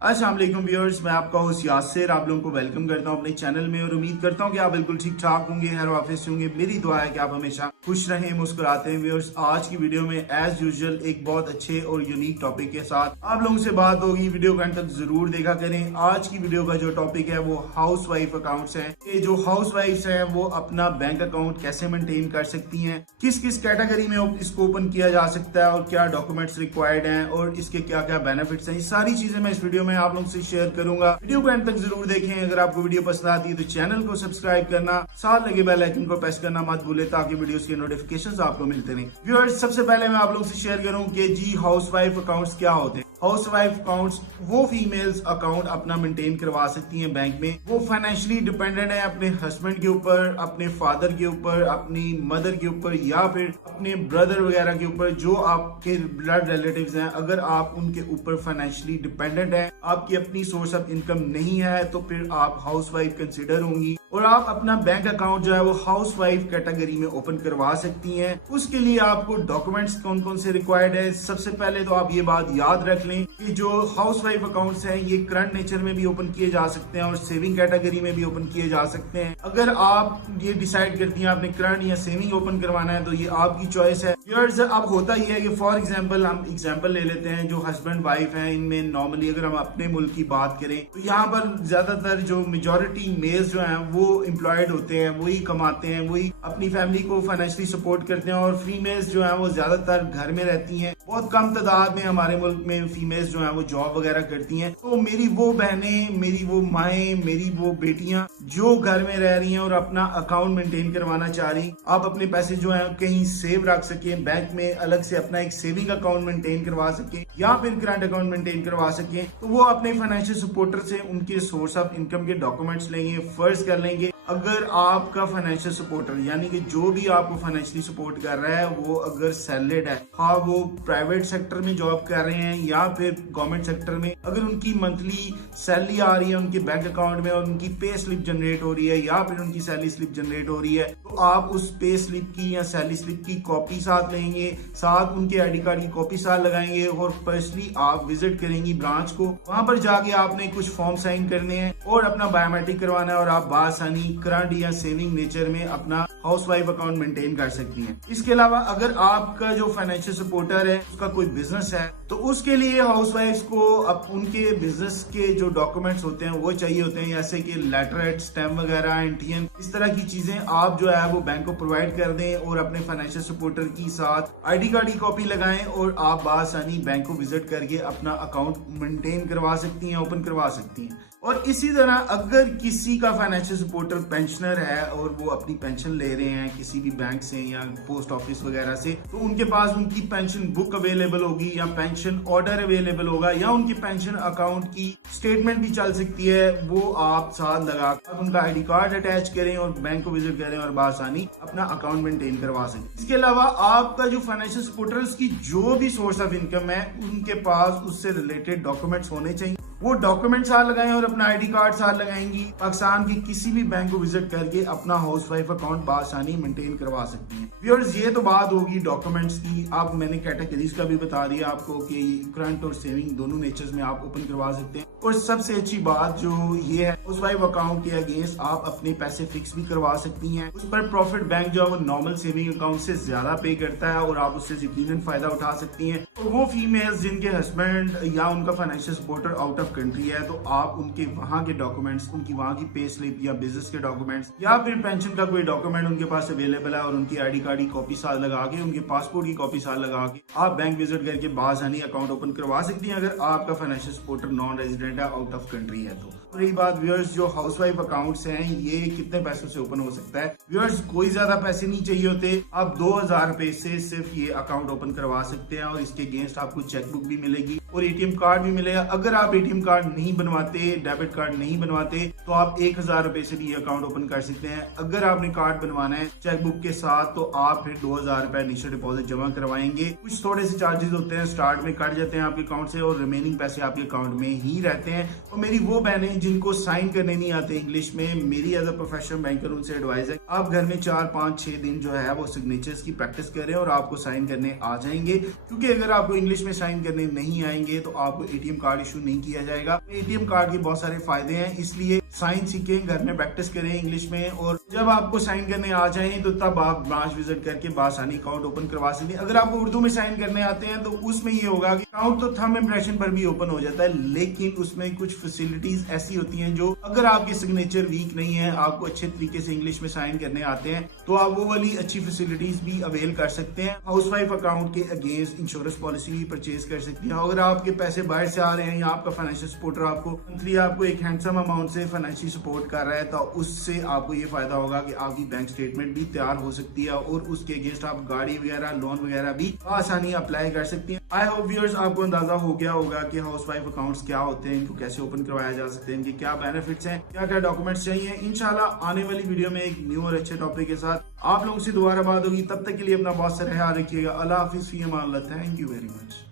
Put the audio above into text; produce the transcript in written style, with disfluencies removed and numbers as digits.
अस्सलाम वालेकुम व्यूअर्स, मैं आपका होस्ट यासिर आप लोगों को वेलकम करता हूं अपने चैनल में और उम्मीद करता हूं कि आप बिल्कुल ठीक ठाक होंगे, हर वाफिस होंगे। मेरी दुआ है कि आप हमेशा खुश रहें, मुस्कुराते हैं। व्यूअर्स, आज की वीडियो में एज यूजुअल एक बहुत अच्छे और यूनिक टॉपिक के साथ आप लोगों से बात होगी। वीडियो को अंत तक जरूर देखा करें। आज की वीडियो का जो टॉपिक है वो हाउस वाइफ अकाउंट्स है। ये जो हाउस वाइफ है वो अपना बैंक अकाउंट कैसे मेंटेन कर सकती हैं, किस किस कैटेगरी में इसको ओपन किया जा सकता है और क्या डॉक्यूमेंट्स रिक्वायर्ड हैं और इसके क्या क्या बेनिफिट्स हैं। ये सारी चीजें मैं इस वीडियो में आप लोगों से शेयर करूंगा। वीडियो को एंड तक जरूर देखें। अगर आपको वीडियो पसंद आती है तो चैनल को सब्सक्राइब करना, साथ लगे बेल आइकन को प्रेस करना मत भूले ताकि वीडियोस के नोटिफिकेशंस आपको मिलते रहें। व्यूअर्स, सबसे पहले मैं आप लोगों से शेयर करूं कि जी हाउसवाइफ अकाउंट्स क्या होते हैं। हाउसवाइफ अकाउंट्स वो फीमेल्स अकाउंट अपना मेंटेन करवा सकती हैं बैंक में। वो फाइनेंशियली डिपेंडेंट है अपने हस्बैंड के ऊपर, अपने फादर के ऊपर, अपनी मदर के ऊपर या फिर अपने ब्रदर वगैरह के ऊपर, जो आपके ब्लड रिलेटिव्स हैं। अगर आप उनके ऊपर फाइनेंशियली डिपेंडेंट हैं, आपकी अपनी सोर्स ऑफ इनकम नहीं है, तो फिर आप हाउसवाइफ कंसिडर होंगी और आप अपना बैंक अकाउंट जो है वो हाउसवाइफ कैटेगरी में ओपन करवा सकती हैं। उसके लिए आपको डॉक्यूमेंट्स कौन कौन से रिक्वायर्ड है, सबसे पहले तो आप ये बात याद रख लें कि जो हाउसवाइफ अकाउंट्स हैं ये करंट नेचर में भी ओपन किए जा सकते हैं और सेविंग कैटेगरी में भी ओपन किए जा सकते हैं। अगर आप ये डिसाइड करती हैं आपने करंट या सेविंग ओपन करवाना है तो ये आपकी चॉइस है। व्यूअर्स, अब होता ही है कि फॉर एग्जाम्पल हम एग्जाम्पल ले लेते हैं, जो हस्बैंड वाइफ है इनमें नॉर्मली अगर हम अपने मुल्क की बात करें तो यहाँ पर ज्यादातर जो मेजोरिटी मेल्स जो हैं वो एम्प्लॉयड होते हैं, वही कमाते हैं, वही अपनी फैमिली को फाइनेंशियली सपोर्ट करते हैं और फीमेल्स जो हैं वो ज्यादातर घर में रहती हैं। बहुत कम तादाद में हमारे मुल्क में फीमेल्स जो हैं वो जॉब वगैरह करती हैं। तो मेरी वो बहनें, मेरी वो माएं, मेरी वो बेटियां जो घर में रह रही हैं और अपना अकाउंट मेंटेन करवाना चाह रही, आप अपने पैसे जो हैं कहीं सेव रख सके, बैंक में अलग से अपना एक सेविंग अकाउंट मेंटेन करवा सके या फिर करंट अकाउंट मेंटेन करवा सके, तो वो अपने फाइनेंशियल सपोर्टर से उनके सोर्स ऑफ इनकम के डॉक्यूमेंट्स लेंगे, फर्ज कर लेंगे। अगर आपका फाइनेंशियल सपोर्टर यानी कि जो भी आपको फाइनेंशियली सपोर्ट कर रहा है वो अगर सैलरीड है, हाँ वो प्राइवेट सेक्टर में जॉब कर रहे हैं या फिर गवर्नमेंट सेक्टर में, अगर उनकी मंथली सैलरी आ रही है उनके बैंक अकाउंट में और उनकी पे स्लिप जनरेट हो रही है या फिर उनकी सैलरी स्लिप जनरेट हो रही है, तो आप उस पे स्लिप की या सैलरी स्लिप की कॉपी साथ लेंगे, साथ उनके आईडी कार्ड की कॉपी साथ लगाएंगे और पर्सनली आप विजिट करेंगी ब्रांच को। वहां पर जाके आपने कुछ फॉर्म साइन करने हैं और अपना बायोमेट्रिक करवाना है और आप बासानी करंट या सेविंग नेचर में अपना हाउसवाइफ अकाउंट मेंटेन कर सकती हैं। इसके अलावा अगर आपका जो फाइनेंशियल सपोर्टर है उसका कोई बिजनेस है तो उसके लिए हाउसवाइफ्स को अब उनके बिजनेस के जो डॉक्यूमेंट्स होते हैं वो चाहिए होते हैं, जैसे कि लेटरेट, स्टैम्प वगैरह, एनटीएन, इस तरह की चीजें आप जो है वो बैंक को प्रोवाइड कर दें और अपने फाइनेंशियल सपोर्टर की साथ आईडी कार्ड की कॉपी लगाएं और आप बासानी बैंक को विजिट करके अपना अकाउंट मेंटेन करवा सकती हैं, ओपन करवा सकती हैं। और इसी तरह अगर किसी का फाइनेंशियल सपोर्टर पेंशनर है और वो अपनी पेंशन ले रहे हैं किसी भी बैंक से या पोस्ट ऑफिस वगैरह से, तो उनके पास उनकी पेंशन बुक अवेलेबल होगी या पेंशन ऑर्डर अवेलेबल होगा या उनकी पेंशन अकाउंट की स्टेटमेंट भी चल सकती है। वो आप साथ लगा कर उनका आईडी कार्ड अटैच करें और बैंक को विजिट करें और बासानी अपना अकाउंट मेंटेन करवा सकें। इसके अलावा आपका जो फाइनेंशियल सपोर्टर की जो भी सोर्स ऑफ इनकम है उनके पास उससे रिलेटेड डॉक्यूमेंट्स होने चाहिए। वो डॉक्यूमेंट साथ लगाएं और अपना आईडी कार्ड साथ लगाएंगी। पाकिस्तान के किसी भी बैंक को विजिट करके अपना हाउसवाइफ अकाउंट बासानी मेंटेन करवा सकती हैं। व्यूअर्स, ये तो बात होगी डॉक्यूमेंट्स की। अब मैंने कैटेगरीज का भी बता दिया आपको कि करंट और सेविंग दोनों नेचर्स में आप ओपन करवा सकते हैं। और सबसे अच्छी बात जो ये है, हाउसवाइफ अकाउंट के अगेंस्ट आप अपने पैसे फिक्स भी करवा सकती हैं। उस पर प्रॉफिट बैंक जो है वो नॉर्मल सेविंग अकाउंट से ज्यादा पे करता है और आप उससे यकीनन फायदा उठा सकती हैं। और वो फीमेल्स जिनके हस्बैंड या उनका financial supporter out of country है, तो आप उनके वहां के डॉक्यूमेंट्स, उनकी वहां की पे स्लिप या बिजनेस के डॉक्यूमेंट्स या फिर पेंशन का कोई डॉक्यूमेंट उनके पास अवेलेबल है और उनकी आईडी कार्ड की कॉपी साथ लगा के, उनके पासपोर्ट की कॉपी साथ लगा के आप बैंक विजिट करके बासानी अकाउंट ओपन करवा सकती हैं अगर आपका फाइनेंशियल सपोर्टर नॉन रेजिडेंट है, आउट ऑफ कंट्री है। तो रही बात व्यूअर्स, जो हाउसवाइफ अकाउंट्स हैं ये कितने पैसों से ओपन हो सकता है। व्यूअर्स, कोई ज्यादा पैसे नहीं चाहिए होते, आप 2000 रुपए से सिर्फ ये अकाउंट ओपन करवा सकते हैं और इसके अगेंस्ट आपको चेकबुक भी मिलेगी और एटीएम कार्ड भी मिलेगा। अगर आप एटीएम कार्ड नहीं बनवाते, डेबिट कार्ड नहीं बनवाते, तो आप 1000 रुपए से भी अकाउंट ओपन कर सकते हैं। अगर आपने कार्ड बनवाना है चेकबुक के साथ तो आप फिर 2000 रुपए इनिशियल डिपॉजिट जमा करवाएंगे। कुछ थोड़े से चार्जेस होते हैं, स्टार्ट में कट जाते हैं आपके अकाउंट से और रिमेनिंग पैसे आपके अकाउंट में ही रहते हैं। और मेरी वो बहनें जिनको साइन करने नहीं आते इंग्लिश में, मेरी एज अ प्रोफेशनल बैंकर उनसे एडवाइस है आप घर में 4, 5, 6 दिन जो है वो सिग्नेचर्स की प्रैक्टिस करें और आपको साइन करने आ जाएंगे। क्योंकि अगर आपको इंग्लिश में साइन करने नहीं आएंगे आएंगे तो आपको एटीएम कार्ड इशू नहीं किया जाएगा। एटीएम कार्ड के बहुत सारे फायदे हैं, इसलिए साइन सीखें, घर में प्रैक्टिस करें इंग्लिश में, और जब आपको साइन करने आ जाए तो तब आप ब्रांच विजिट करके बासानी अकाउंट ओपन करवा सकते हैं। अगर आपको उर्दू में साइन करने आते हैं तो उसमें ये होगा कि अकाउंट तो थंब इम्प्रेशन पर भी ओपन हो जाता है, लेकिन उसमें कुछ फैसिलिटीज ऐसी होती हैं जो अगर आपके सिग्नेचर वीक नहीं है, आपको अच्छे तरीके से इंग्लिश में साइन करने आते हैं, तो आप वो वाली अच्छी फैसिलिटीज भी अवेल कर सकते हैं। हाउसवाइफ अकाउंट के अगेंस्ट इंश्योरेंस पॉलिसी भी परचेज कर सकती है। अगर आपके पैसे बाहर से आ रहे हैं या आपका फाइनेंशियल सपोर्टर आपको मंथली आपको एक हैंडसम अमाउंट से फाइनेंशियल सपोर्ट कर रहा है, तो उससे आपको ये फायदा होगा कि आपकी बैंक स्टेटमेंट भी तैयार हो सकती है और उसके अगेंस्ट आप गाड़ी वगैरह, लोन वगैरह भी आसानी अप्लाई कर सकती हैं। आई होप व्यूअर्स आपको अंदाजा हो गया होगा कि हाउसवाइफ अकाउंट्स क्या होते हैं, इनको कैसे ओपन करवाया जा सकते हैं, इनके क्या बेनिफिट्स हैं, क्या क्या डॉक्यूमेंट्स चाहिए। इंशाल्लाह आने वाली वीडियो में एक न्यू और अच्छे टॉपिक के साथ आप लोगों से दोबारा बात होगी। तब तक के लिए अपना बहुत सारा ख्याल रखिएगा। अल्लाह हाफिज़, फी अमान अल्लाह। Thank you very much.